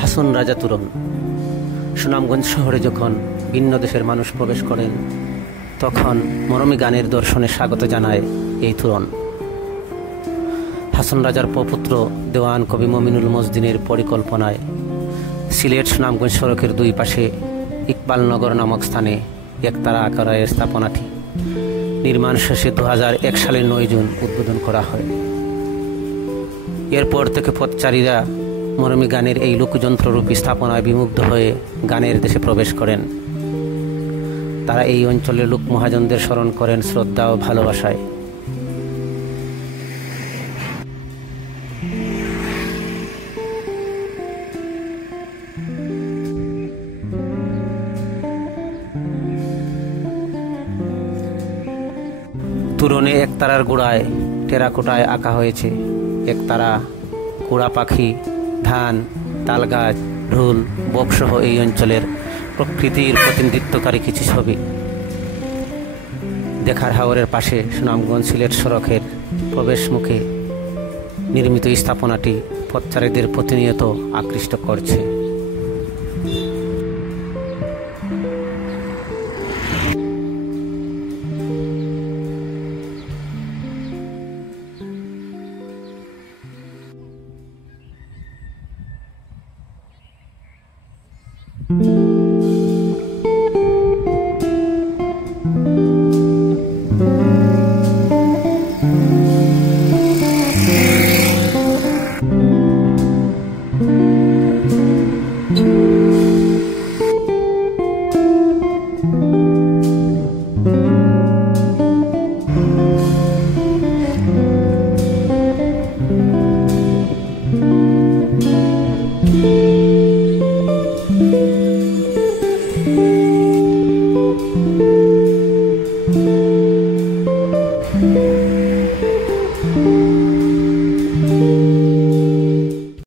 হাসন রাজা তোরণ। সুনামগঞ্জ শহরে যখন ভিন্ন দেশের মানুষ প্রবেশ করেন, তখন মরমী গানের দর্শনে স্বাগত জানায় এই তোরণ। হাসন রাজার প্রপুত্র দেওয়ান কবি মমিনুল মজদিনের পরিকল্পনায় সিলেট সুনামগঞ্জ সড়কের দুই পাশে ইকবালনগর নামক স্থানে একতারা আকারের স্থাপনাটি নির্মাণ শেষে 2001 সালের 9 জুন উদ্বোধন করা হয়। এরপর থেকে পথচারীরা মরমী গানের এই লোকযন্ত্ররূপী স্থাপনায় বিমুগ্ধ হয়ে গানের দেশে প্রবেশ করেন। তারা এই অঞ্চলের লোক মহাজনদের স্মরণ করেন শ্রদ্ধা ও ভালোবাসায়। তোরণে একতারার গোড়ায় টেরাকোটায় আঁকা হয়েছে একতারা, কুড়া পাখি, ধান, তালগাছ, ঢোল, বকসহ এই অঞ্চলের প্রকৃতির প্রতিনিধিত্বকারী কিছু ছবি। দেখার হাওরের পাশে সুনামগঞ্জ সিলেট সড়কের প্রবেশ মুখে নির্মিত স্থাপনাটি পথচারীদের প্রতিনিয়ত আকৃষ্ট করছে।